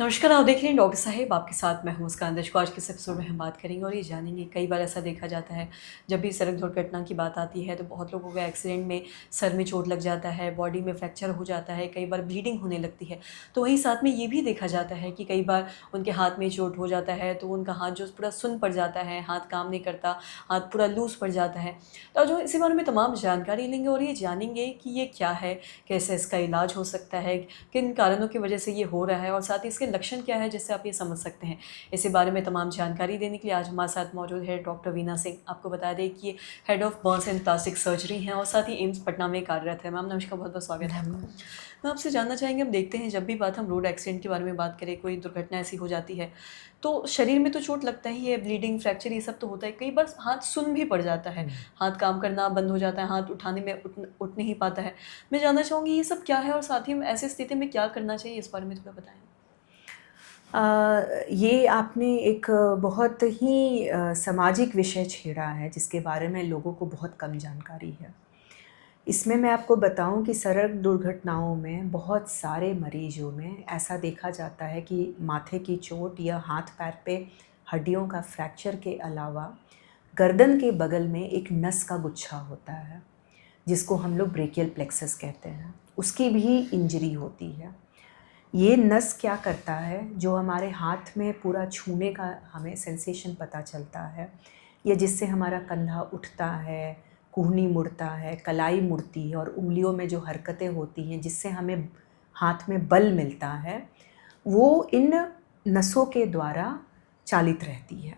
नमस्कार, आप देख रहे हैं डॉक्टर साहिब, आपके साथ मैं हूँ मुस्कान दश को। आज के इस एपिसोड में हम बात करेंगे और ये जानेंगे, कई बार ऐसा देखा जाता है जब भी सड़क दुर्घटना की बात आती है तो बहुत लोगों को एक्सीडेंट में सर में चोट लग जाता है, बॉडी में फ्रैक्चर हो जाता है, कई बार ब्लीडिंग होने लगती है। तो वहीं साथ में ये भी देखा जाता है कि कई बार उनके हाथ में चोट हो जाता है तो उनका हाथ जो पूरा सुन्न पड़ जाता है, हाथ काम नहीं करता, हाथ पूरा लूज़ पड़ जाता है। तो जो इसी बारे में तमाम जानकारी लेंगे और ये जानेंगे कि ये क्या है, कैसे इसका इलाज हो सकता है, किन कारणों की वजह से ये हो रहा है और साथ ही इसके लक्षण क्या है जिससे आप ये समझ सकते हैं। इसी बारे में तमाम जानकारी देने के लिए आज हमारे साथ मौजूद है डॉक्टर वीना सिंह। आपको बता दें कि ये head of Burns and plastic surgery हैं और साथ ही एम्स पटना में कार्यरत है। मैम नमस्कार, बहुत-बहुत स्वागत है आपका। धन्यवाद। मैं आपसे जानना चाहेंगे, हम देखते हैं जब भी बात हम रोड एक्सीडेंट के बारे में बात करें, कोई दुर्घटना ऐसी हो जाती है, तो शरीर में तो चोट लगता ही है, ब्लीडिंग, फ्रैक्चर ये सब तो होता है। कई बार हाथ सुन्न भी पड़ जाता है, हुँ। हाथ काम करना बंद हो जाता है, हाथ उठाने में उठ नहीं पाता है। मैं जानना चाहूँगी ये सब क्या है और साथ ही में ऐसी स्थिति में क्या करना चाहिए, इस बारे में थोड़ा बताएँ? ये आपने एक बहुत ही सामाजिक विषय छेड़ा है जिसके बारे में लोगों को बहुत कम जानकारी है। इसमें मैं आपको बताऊँ कि सड़क दुर्घटनाओं में बहुत सारे मरीज़ों में ऐसा देखा जाता है कि माथे की चोट या हाथ-पैर पे हड्डियों का फ्रैक्चर के अलावा गर्दन के बगल में एक नस का गुच्छा होता है, जिसको हम लोग ब्रेकियल प्लेक्सस कहते हैं। उसकी भी इंजरी होती है। ये नस क्या करता है, जो हमारे हाथ में पूरा छूने का हमें सेंसेशन पता चलता है या जिससे हमारा कंधा उठता है, कूहनी मुड़ता है, कलाई मुड़ती है और उँगलियों में जो हरकतें होती हैं जिससे हमें हाथ में बल मिलता है, वो इन नसों के द्वारा चालित रहती है।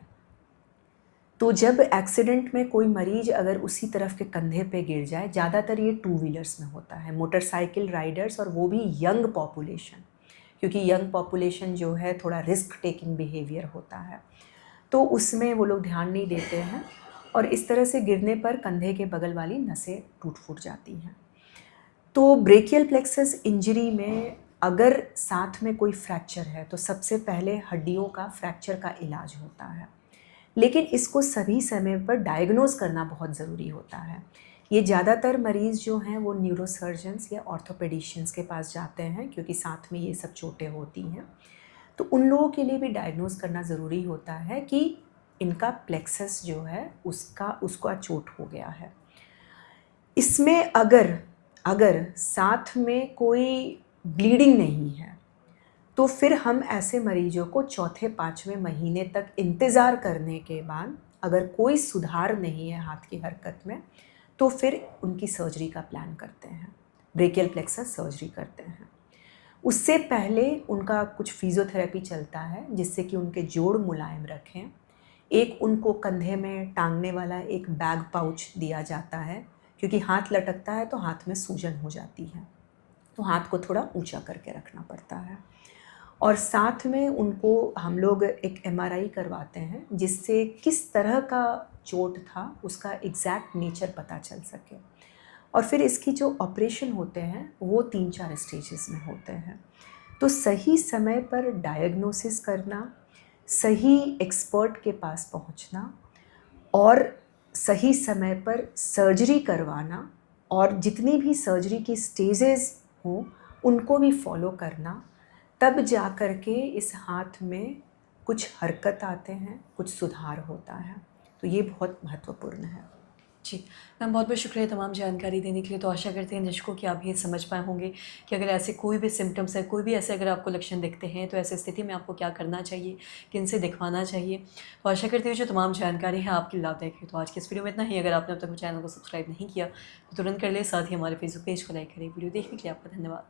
तो जब एक्सीडेंट में कोई मरीज़ अगर उसी तरफ के कंधे पे गिर जाए, ज़्यादातर ये टू व्हीलर्स में होता है, मोटरसाइकिल राइडर्स और वो भी यंग पॉपुलेशन, क्योंकि यंग पॉपुलेशन जो है थोड़ा रिस्क टेकिंग बिहेवियर होता है, तो उसमें वो लोग ध्यान नहीं देते हैं और इस तरह से गिरने पर कंधे के बगल वाली नसें टूट-फूट जाती हैं। तो ब्रेकियल प्लेक्सस इंजरी में अगर साथ में कोई फ्रैक्चर है, तो सबसे पहले हड्डियों का फ्रैक्चर का इलाज होता है। लेकिन इसको सही समय पर डायग्नोज़ करना बहुत ज़रूरी होता है। ये ज़्यादातर मरीज़ जो हैं वो न्यूरोसर्जन्स या ऑर्थोपेडिशियंस के पास जाते हैं क्योंकि साथ में ये सब चोटें होती हैं। तो उन लोगों के लिए भी डायग्नोज़ करना ज़रूरी होता है कि इनका प्लेक्सस जो है उसका चोट हो गया है। इसमें अगर अगर साथ में कोई ब्लीडिंग नहीं है, तो फिर हम ऐसे मरीजों को चौथे 5वें महीने तक इंतज़ार करने के बाद अगर कोई सुधार नहीं है हाथ की हरकत में, तो फिर उनकी सर्जरी का प्लान करते हैं, ब्रेकियल प्लेक्सस सर्जरी करते हैं। उससे पहले उनका कुछ फिज़ियोथेरेपी चलता है जिससे कि उनके जोड़ मुलायम रखें। एक उनको कंधे में टाँगने वाला एक बैग पाउच दिया जाता है, क्योंकि हाथ लटकता है तो हाथ में सूजन हो जाती है, तो हाथ को थोड़ा ऊँचा करके रखना पड़ता है। और साथ में उनको हम लोग एक एमआरआई करवाते हैं जिससे किस तरह का चोट था उसका एग्जैक्ट नेचर पता चल सके। और फिर इसकी जो ऑपरेशन होते हैं वो 3-4 स्टेजेस में होते हैं। तो सही समय पर डायग्नोसिस करना, सही एक्सपर्ट के पास पहुंचना और सही समय पर सर्जरी करवाना और जितनी भी सर्जरी की स्टेजेस हों उनको भी फॉलो करना, तब जा कर के इस हाथ में कुछ हरकत आते हैं, कुछ सुधार होता है। तो ये बहुत महत्वपूर्ण है। जी, मैम बहुत-बहुत शुक्रिया तमाम जानकारी देने के लिए। तो आशा करते हैं दर्शकों कि आप ये समझ पाए होंगे कि अगर ऐसे कोई भी सिम्पटम्स है, कोई भी ऐसे अगर आपको लक्षण दिखते हैं, तो ऐसी स्थिति में आपको क्या करना चाहिए, किनसे दिखवाना चाहिए। तो आशा करते हैं जो तमाम जानकारी है आपके लिए लाभदायक है। तो आज की इस वीडियो में इतना ही। अगर आपने अब तक चैनल को सब्सक्राइब नहीं किया, तो तुरंत कर लें। साथ ही हमारे फेसबुक पेज को लाइक करें। वीडियो देखने के लिए आपका धन्यवाद।